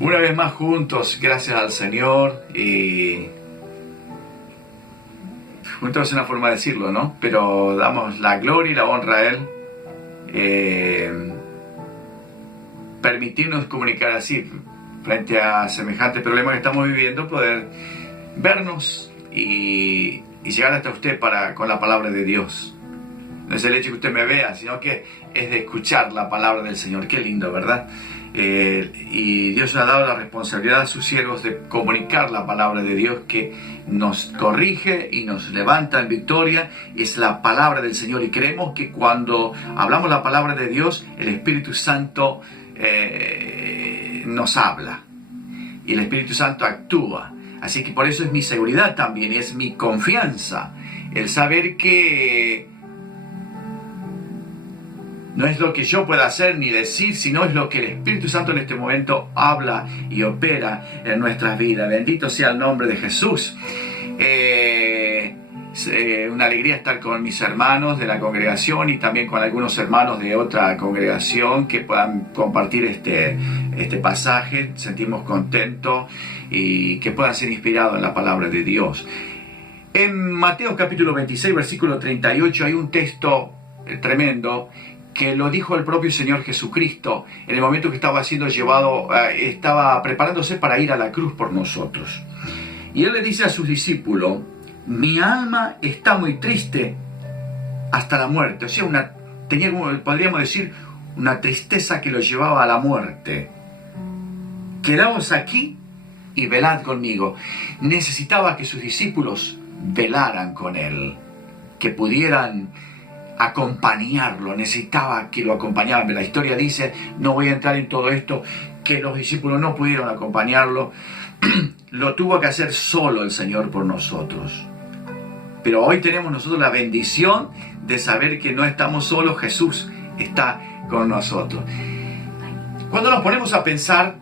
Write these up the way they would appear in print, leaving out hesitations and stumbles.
Una vez más juntos, gracias al Señor, y juntos es una forma de decirlo, ¿no? Pero damos la gloria y la honra a Él. Permitirnos comunicar así, frente a semejantes problemas que estamos viviendo, poder vernos y llegar hasta usted con la palabra de Dios. No es el hecho que usted me vea, sino que es de escuchar la palabra del Señor. Qué lindo, ¿verdad? Y Dios ha dado la responsabilidad a sus siervos de comunicar la palabra de Dios, que nos corrige y nos levanta en victoria. Es la palabra del Señor, y creemos que cuando hablamos la palabra de Dios, el Espíritu Santo nos habla y el Espíritu Santo actúa. Así que por eso es mi seguridad también, y es mi confianza el saber que no es lo que yo pueda hacer ni decir, sino es lo que el Espíritu Santo en este momento habla y opera en nuestras vidas. Bendito sea el nombre de Jesús. Una alegría estar con mis hermanos de la congregación y también con algunos hermanos de otra congregación que puedan compartir este pasaje. Sentimos contentos y que puedan ser inspirados en la palabra de Dios. En Mateo capítulo 26, versículo 38, hay un texto tremendo que lo dijo el propio Señor Jesucristo en el momento que estaba siendo llevado, estaba preparándose para ir a la cruz por nosotros. Y Él le dice a sus discípulos: mi alma está muy triste hasta la muerte. O sea, podríamos decir, una tristeza que lo llevaba a la muerte. Quedaos aquí y velad conmigo. Necesitaba que sus discípulos velaran con Él, que pudieran acompañarlo. Necesitaba que lo acompañaran. La historia dice, no voy a entrar en todo esto, que los discípulos no pudieron acompañarlo. Lo tuvo que hacer solo el Señor por nosotros. Pero hoy tenemos nosotros la bendición de saber que no estamos solos. Jesús está con nosotros. Cuando nos ponemos a pensar,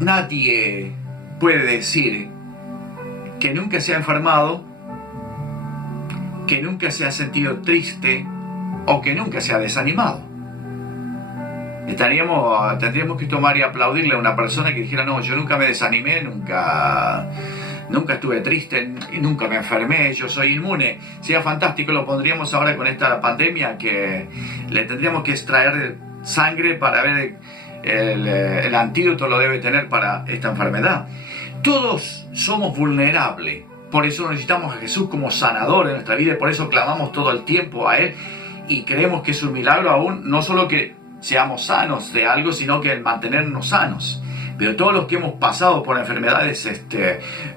nadie puede decir que nunca se ha enfermado, que nunca se ha sentido triste o que nunca se ha desanimado. Tendríamos que tomar y aplaudirle a una persona que dijera: no, yo nunca me desanimé, nunca estuve triste y nunca me enfermé, yo soy inmune. Sería fantástico. Lo pondríamos ahora con esta pandemia, que le tendríamos que extraer sangre para ver el antídoto lo debe tener para esta enfermedad. Todos somos vulnerables. Por eso necesitamos a Jesús como sanador en nuestra vida, y por eso clamamos todo el tiempo a Él, y creemos que es un milagro aún, no solo que seamos sanos de algo, sino que el mantenernos sanos. Pero todos los que hemos pasado por enfermedades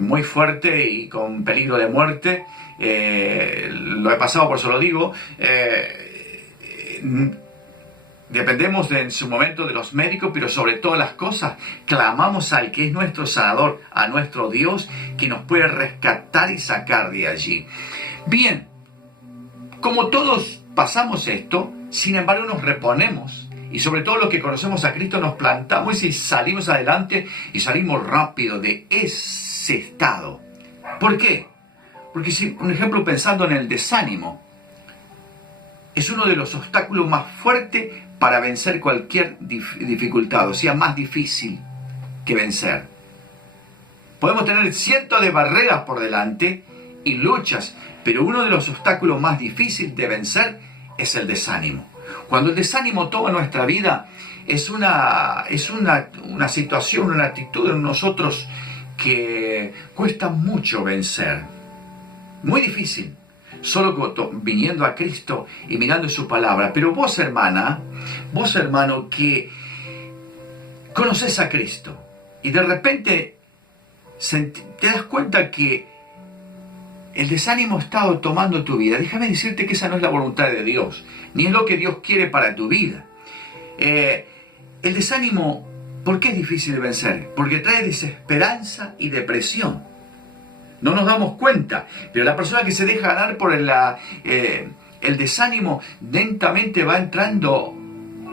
muy fuertes y con peligro de muerte, lo he pasado, por eso lo digo, dependemos en su momento de los médicos, pero sobre todas las cosas clamamos al que es nuestro sanador, a nuestro Dios, que nos puede rescatar y sacar de allí. Bien, como todos pasamos esto, sin embargo nos reponemos, y sobre todo los que conocemos a Cristo nos plantamos y salimos adelante, y salimos rápido de ese estado. ¿Por qué? Porque, si, por ejemplo, pensando en el desánimo, es uno de los obstáculos más fuertes para vencer cualquier dificultad, o sea, más difícil que vencer. Podemos tener cientos de barreras por delante y luchas, pero uno de los obstáculos más difíciles de vencer es el desánimo. Cuando el desánimo toma nuestra vida, es una situación, una actitud en nosotros que cuesta mucho vencer. Muy difícil. Solo viniendo a Cristo y mirando su palabra. Pero vos, hermana, vos, hermano, que conoces a Cristo y de repente te das cuenta que el desánimo ha estado tomando tu vida, déjame decirte que esa no es la voluntad de Dios, ni es lo que Dios quiere para tu vida. El desánimo, ¿por qué es difícil de vencer? Porque trae desesperanza y depresión. No nos damos cuenta, pero la persona que se deja ganar por el desánimo lentamente va entrando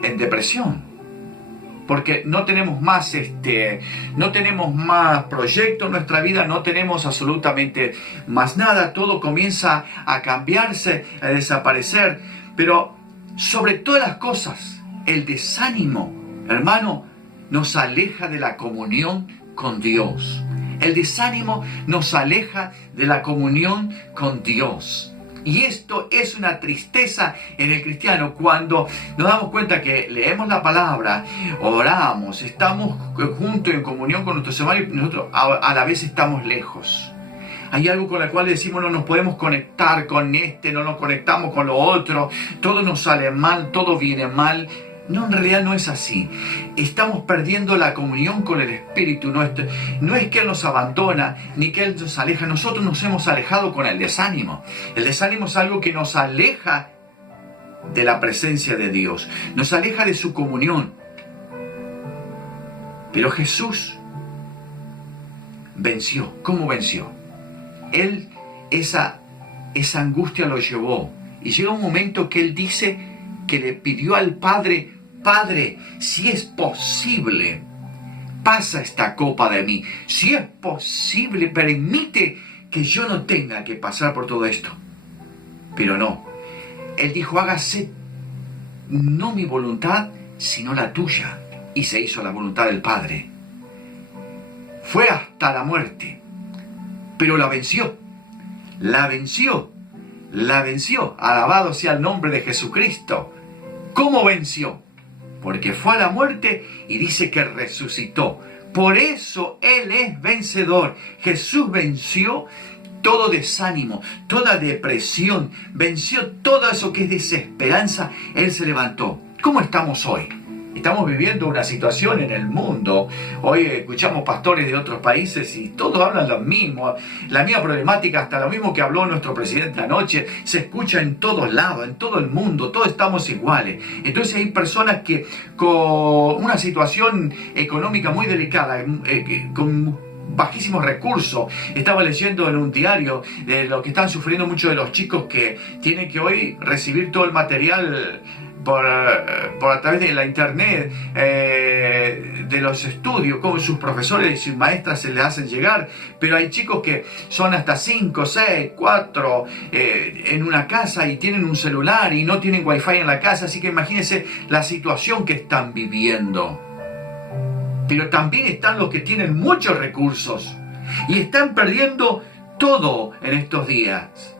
en depresión, porque no tenemos más proyectos en nuestra vida, no tenemos absolutamente más nada, todo comienza a cambiarse, a desaparecer. Pero sobre todas las cosas, el desánimo hermano, nos aleja de la comunión con Dios. El desánimo nos aleja de la comunión con Dios. Y esto es una tristeza en el cristiano cuando nos damos cuenta que leemos la palabra, oramos, estamos juntos en comunión con nuestros hermanos y nosotros a la vez estamos lejos. Hay algo con el cual decimos no nos podemos conectar con no nos conectamos con lo otro, todo nos sale mal, todo viene mal. No, en realidad no es así. Estamos perdiendo la comunión con el Espíritu. No es que Él nos abandona, ni que Él nos aleja. Nosotros nos hemos alejado con el desánimo. El desánimo es algo que nos aleja de la presencia de Dios. Nos aleja de su comunión. Pero Jesús venció. ¿Cómo venció? Él esa angustia lo llevó. Y llega un momento que Él dice que le pidió al Padre: Padre, si es posible, pasa esta copa de mí. Si es posible, permite que yo no tenga que pasar por todo esto. Pero no. Él dijo: hágase no mi voluntad, sino la tuya. Y se hizo la voluntad del Padre. Fue hasta la muerte. Pero la venció. La venció. La venció. Alabado sea el nombre de Jesucristo. ¿Cómo venció? Porque fue a la muerte y dice que resucitó. Por eso Él es vencedor. Jesús venció todo desánimo, toda depresión, venció todo eso que es desesperanza. Él se levantó. ¿Cómo estamos hoy? Estamos viviendo una situación en el mundo. Hoy escuchamos pastores de otros países y todos hablan lo mismo. La misma problemática, hasta lo mismo que habló nuestro presidente anoche, se escucha en todos lados, en todo el mundo. Todos estamos iguales. Entonces hay personas que con una situación económica muy delicada, con bajísimos recursos. Estaba leyendo en un diario de lo que están sufriendo muchos de los chicos que tienen que hoy recibir todo el material por a través de la internet, de los estudios, como sus profesores y sus maestras se les hacen llegar. Pero hay chicos que son hasta 5, 6, 4 en una casa y tienen un celular y no tienen wifi en la casa, así que imagínense la situación que están viviendo. Pero también están los que tienen muchos recursos y están perdiendo todo en estos días.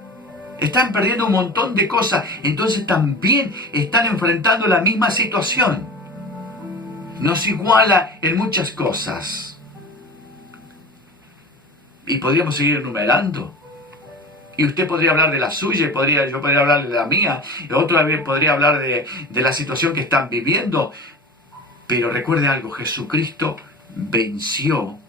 Están perdiendo un montón de cosas, entonces también están enfrentando la misma situación. Nos iguala en muchas cosas. Y podríamos seguir enumerando. Y usted podría hablar de la suya, yo podría hablar de la mía, el otro podría hablar de la situación que están viviendo. Pero recuerde algo, Jesucristo venció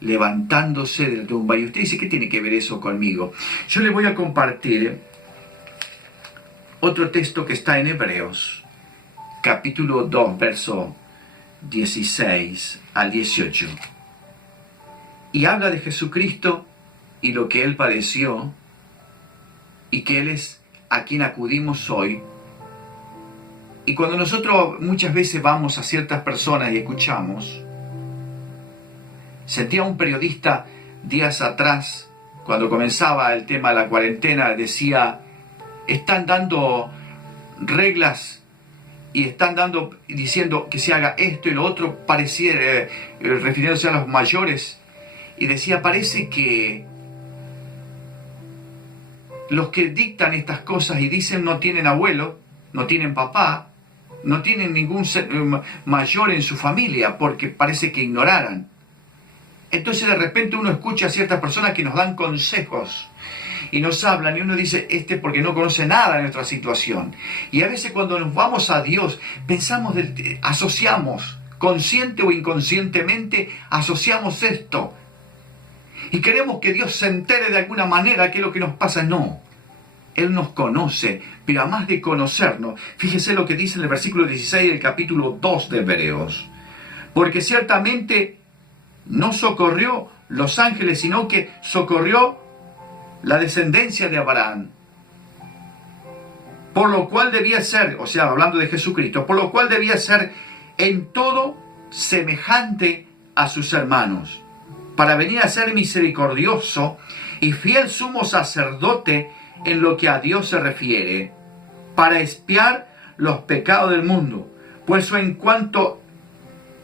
levantándose de la tumba. Y usted dice, ¿qué tiene que ver eso conmigo? Yo le voy a compartir otro texto que está en Hebreos, capítulo 2, verso 16 al 18. Y habla de Jesucristo y lo que Él padeció, y que Él es a quien acudimos hoy. Y cuando nosotros muchas veces vamos a ciertas personas y escuchamos, sentía un periodista días atrás, cuando comenzaba el tema de la cuarentena, decía, están dando reglas y están diciendo que se haga esto y lo otro, pareciera, refiriéndose a los mayores, y decía, parece que los que dictan estas cosas y dicen no tienen abuelo, no tienen papá, no tienen ningún mayor en su familia, porque parece que ignoraran. Entonces de repente uno escucha a ciertas personas que nos dan consejos y nos hablan y uno dice, porque no conoce nada de nuestra situación. Y a veces cuando nos vamos a Dios, asociamos, consciente o inconscientemente, asociamos esto. Y queremos que Dios se entere de alguna manera qué es lo que nos pasa. No, Él nos conoce, pero además de conocernos, fíjese lo que dice en el versículo 16 del capítulo 2 de Hebreos. Porque ciertamente no socorrió los ángeles, sino que socorrió la descendencia de Abraham. Por lo cual debía ser, o sea, hablando de Jesucristo, por lo cual debía ser en todo semejante a sus hermanos, para venir a ser misericordioso y fiel sumo sacerdote en lo que a Dios se refiere, para expiar los pecados del mundo, pues en cuanto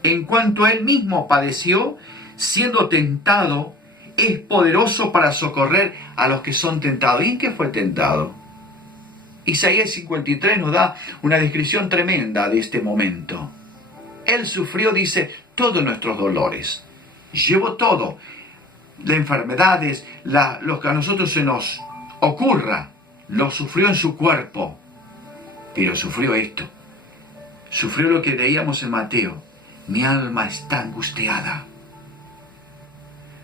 en cuanto él mismo padeció, siendo tentado, es poderoso para socorrer a los que son tentados. ¿Y en qué fue tentado? Isaías 53 nos da una descripción tremenda de este momento. Él sufrió, dice, todos nuestros dolores. Llevó todo. Las enfermedades, lo que a nosotros se nos ocurra, lo sufrió en su cuerpo. Pero sufrió esto. Sufrió lo que leíamos en Mateo. Mi alma está angustiada.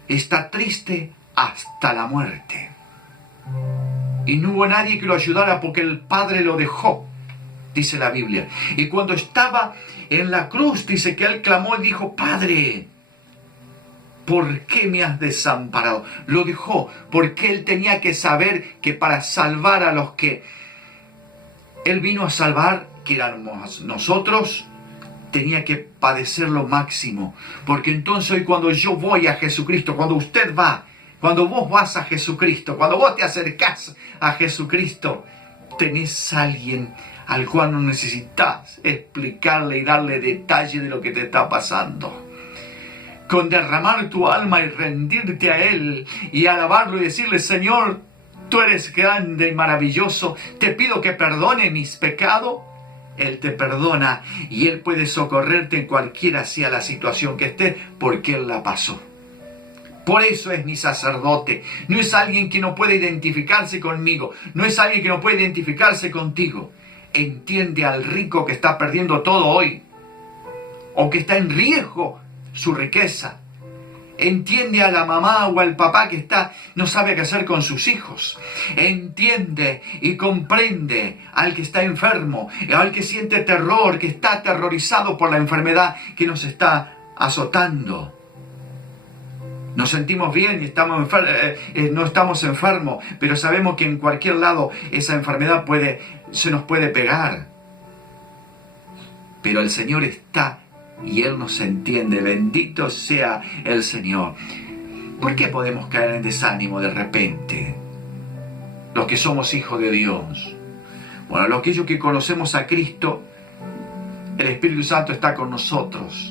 Está triste hasta la muerte. Y no hubo nadie que lo ayudara porque el Padre lo dejó, dice la Biblia. Y cuando estaba en la cruz, dice que él clamó y dijo, Padre, ¿por qué me has desamparado? Lo dejó porque él tenía que saber que para salvar a los que él vino a salvar, que éramos nosotros, tenía que padecer lo máximo. Porque entonces hoy cuando yo voy a Jesucristo, cuando usted va, cuando vos vas a Jesucristo, cuando vos te acercás a Jesucristo, tenés a alguien al cual no necesitas explicarle y darle detalle de lo que te está pasando. Con derramar tu alma y rendirte a Él y alabarlo y decirle, Señor, tú eres grande y maravilloso, te pido que perdone mis pecados. Él te perdona y Él puede socorrerte en cualquiera sea la situación que esté, porque Él la pasó. Por eso es mi sacerdote. No es alguien que no puede identificarse conmigo. No es alguien que no puede identificarse contigo. Entiende al rico que está perdiendo todo hoy, o que está en riesgo su riqueza. Entiende a la mamá o al papá que no sabe qué hacer con sus hijos. Entiende y comprende al que está enfermo, al que siente terror, que está aterrorizado por la enfermedad que nos está azotando. Nos sentimos bien y no estamos enfermos, pero sabemos que en cualquier lado esa enfermedad se nos puede pegar. Pero el Señor está y Él nos entiende. Bendito sea el Señor. ¿Por qué podemos caer en desánimo de repente? Los que somos hijos de Dios. Bueno, aquellos que conocemos a Cristo, el Espíritu Santo está con nosotros.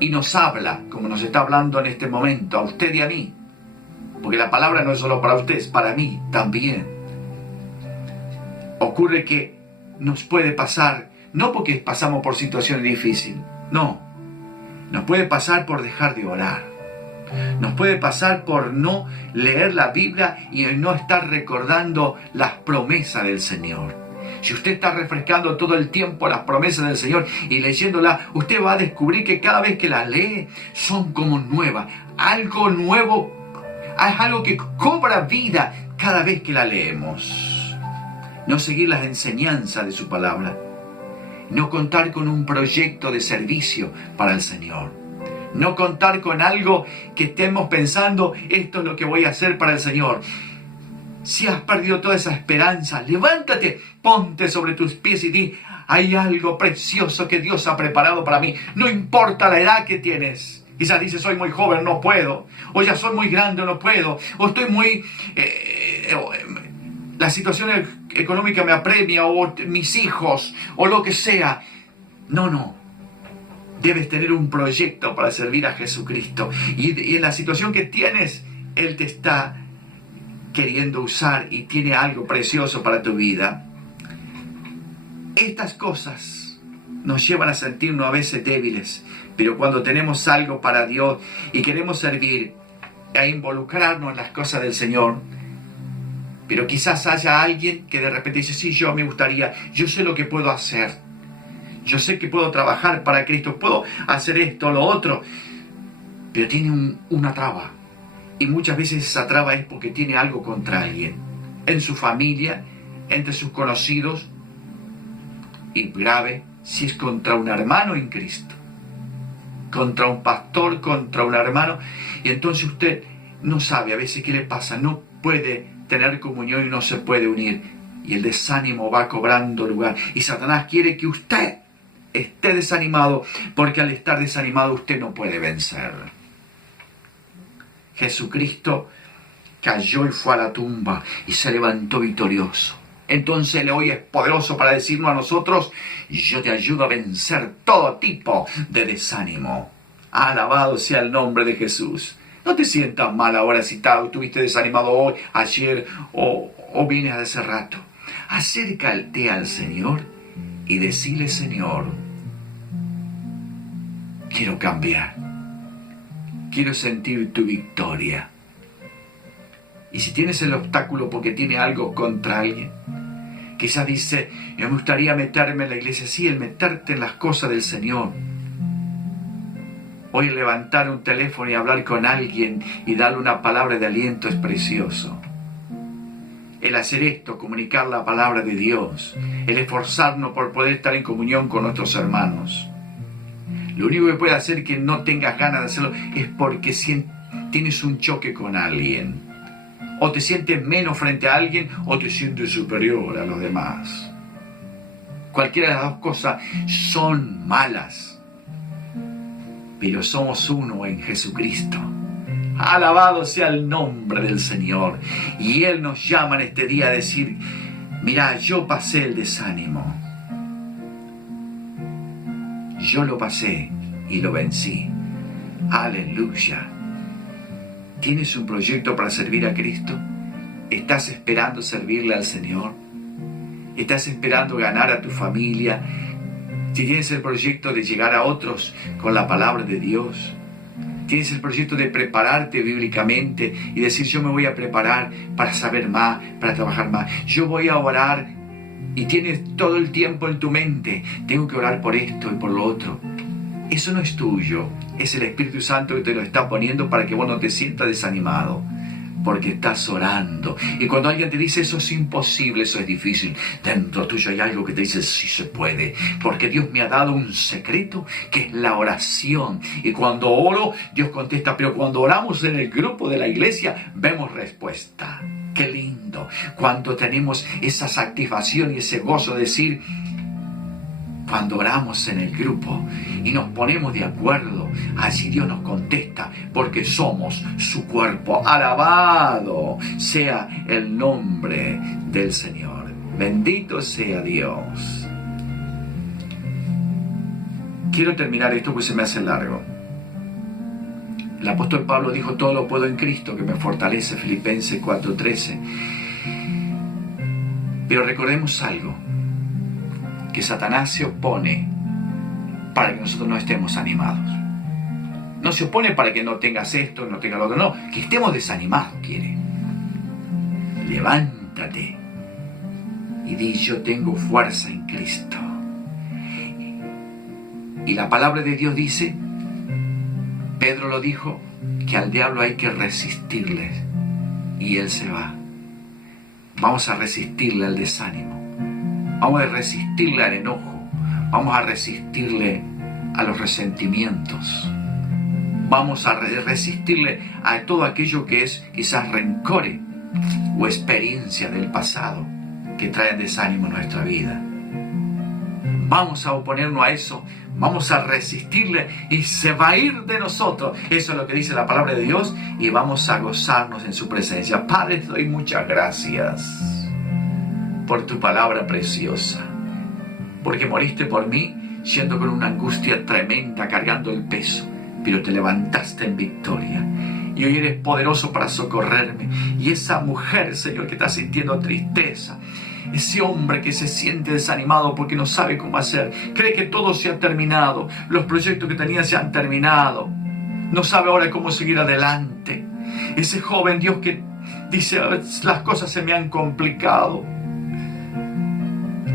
Y nos habla, como nos está hablando en este momento, a usted y a mí. Porque la palabra no es solo para usted, es para mí también. Ocurre que nos puede pasar, no porque pasamos por situaciones difíciles, no. Nos puede pasar por dejar de orar. Nos puede pasar por no leer la Biblia y no estar recordando las promesas del Señor. Si usted está refrescando todo el tiempo las promesas del Señor y leyéndolas, usted va a descubrir que cada vez que las lee son como nuevas. Algo nuevo, es algo que cobra vida cada vez que la leemos. No seguir las enseñanzas de su palabra. No contar con un proyecto de servicio para el Señor. No contar con algo que estemos pensando, esto es lo que voy a hacer para el Señor. Si has perdido toda esa esperanza, levántate, ponte sobre tus pies y di, hay algo precioso que Dios ha preparado para mí. No importa la edad que tienes. Quizás dices, soy muy joven, no puedo. O ya soy muy grande, no puedo. O estoy muy... la situación económica me apremia, o mis hijos, o lo que sea. No. Debes tener un proyecto para servir a Jesucristo. Y en la situación que tienes, Él te está queriendo usar y tiene algo precioso para tu vida. Estas cosas nos llevan a sentirnos a veces débiles, pero cuando tenemos algo para Dios y queremos servir, a involucrarnos en las cosas del Señor, pero quizás haya alguien que de repente dice, sí, yo me gustaría, yo sé lo que puedo hacer, yo sé que puedo trabajar para Cristo, puedo hacer esto, lo otro, pero tiene una traba. Y muchas veces esa traba es porque tiene algo contra alguien, en su familia, entre sus conocidos, y grave si es contra un hermano en Cristo, contra un pastor, contra un hermano, y entonces usted no sabe a veces qué le pasa, no puede tener comunión y no se puede unir, y el desánimo va cobrando lugar, y Satanás quiere que usted esté desanimado, porque al estar desanimado usted no puede vencer. Jesucristo cayó y fue a la tumba y se levantó victorioso. Entonces Él hoy es poderoso para decirnos a nosotros: yo te ayudo a vencer todo tipo de desánimo. Alabado sea el nombre de Jesús. No te sientas mal ahora si estuviste desanimado hoy, ayer o vienes de hace rato. Acércate al Señor y decile: Señor, quiero cambiar. Quiero sentir tu victoria. Y si tienes el obstáculo porque tiene algo contra alguien, quizás dice: me gustaría meterme en la iglesia. Sí, el meterte en las cosas del Señor. Hoy levantar un teléfono y hablar con alguien y darle una palabra de aliento es precioso. El hacer esto, comunicar la palabra de Dios, el esforzarnos por poder estar en comunión con nuestros hermanos. Lo único que puede hacer que no tengas ganas de hacerlo es porque tienes un choque con alguien. O te sientes menos frente a alguien o te sientes superior a los demás. Cualquiera de las dos cosas son malas. Pero somos uno en Jesucristo. Alabado sea el nombre del Señor. Y Él nos llama en este día a decir: mira, yo pasé el desánimo. Yo lo pasé y lo vencí. Aleluya. ¿Tienes un proyecto para servir a Cristo? ¿Estás esperando servirle al Señor? ¿Estás esperando ganar a tu familia? Si tienes el proyecto de llegar a otros con la palabra de Dios, tienes el proyecto de prepararte bíblicamente y decir: yo me voy a preparar para saber más, para trabajar más, yo voy a orar, y tienes todo el tiempo en tu mente: tengo que orar por esto y por lo otro. Eso no es tuyo, es el Espíritu Santo que te lo está poniendo para que vos no te sientas desanimado, porque estás orando. Y cuando alguien te dice: eso es imposible, eso es difícil, dentro tuyo hay algo que te dice: sí se puede, porque Dios me ha dado un secreto que es la oración. Y cuando oro, Dios contesta. Pero cuando oramos en el grupo de la iglesia, vemos respuesta. Qué lindo cuando tenemos esa satisfacción y ese gozo de decir: cuando oramos en el grupo y nos ponemos de acuerdo, así Dios nos contesta, porque somos su cuerpo. Alabado sea el nombre del Señor. Bendito sea Dios. Quiero terminar esto porque se me hace largo. El apóstol Pablo dijo: todo lo puedo en Cristo que me fortalece, Filipenses 4:13. Pero recordemos algo: que Satanás se opone para que nosotros no estemos animados. No se opone para que no tengas esto, no tengas lo otro, no, que estemos desanimados quiere. Levántate y di: yo tengo fuerza en Cristo. Y la palabra de Dios dice, Pedro lo dijo, que al diablo hay que resistirle y él se va. Vamos a resistirle al desánimo. Vamos a resistirle al enojo. Vamos a resistirle a los resentimientos. Vamos a resistirle a todo aquello que es quizás rencor o experiencia del pasado que traen desánimo en nuestra vida. Vamos a oponernos a eso. Vamos a resistirle y se va a ir de nosotros. Eso es lo que dice la palabra de Dios, y vamos a gozarnos en su presencia. Padre, te doy muchas gracias por tu palabra preciosa, porque moriste por mí yendo con una angustia tremenda, cargando el peso, pero te levantaste en victoria y hoy eres poderoso para socorrerme. Y esa mujer, Señor, que está sintiendo tristeza, ese hombre que se siente desanimado porque no sabe cómo hacer, cree que todo se ha terminado, los proyectos que tenía se han terminado, no sabe ahora cómo seguir adelante. Ese joven, Dios, que dice: las cosas se me han complicado,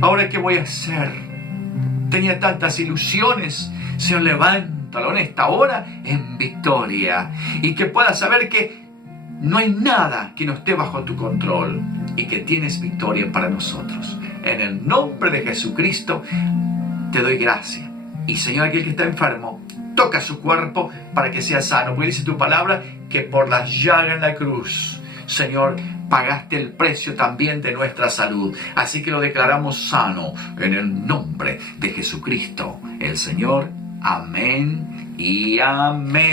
¿ahora qué voy a hacer? Tenía tantas ilusiones. Señor, levántalo en esta hora en victoria, y que pueda saber que no hay nada que no esté bajo tu control y que tienes victoria para nosotros. En el nombre de Jesucristo te doy gracias. Y Señor, aquel que está enfermo, toca su cuerpo para que sea sano, porque dice tu palabra que por las llagas en la cruz, Señor, pagaste el precio también de nuestra salud. Así que lo declaramos sano en el nombre de Jesucristo, el Señor. Amén y amén.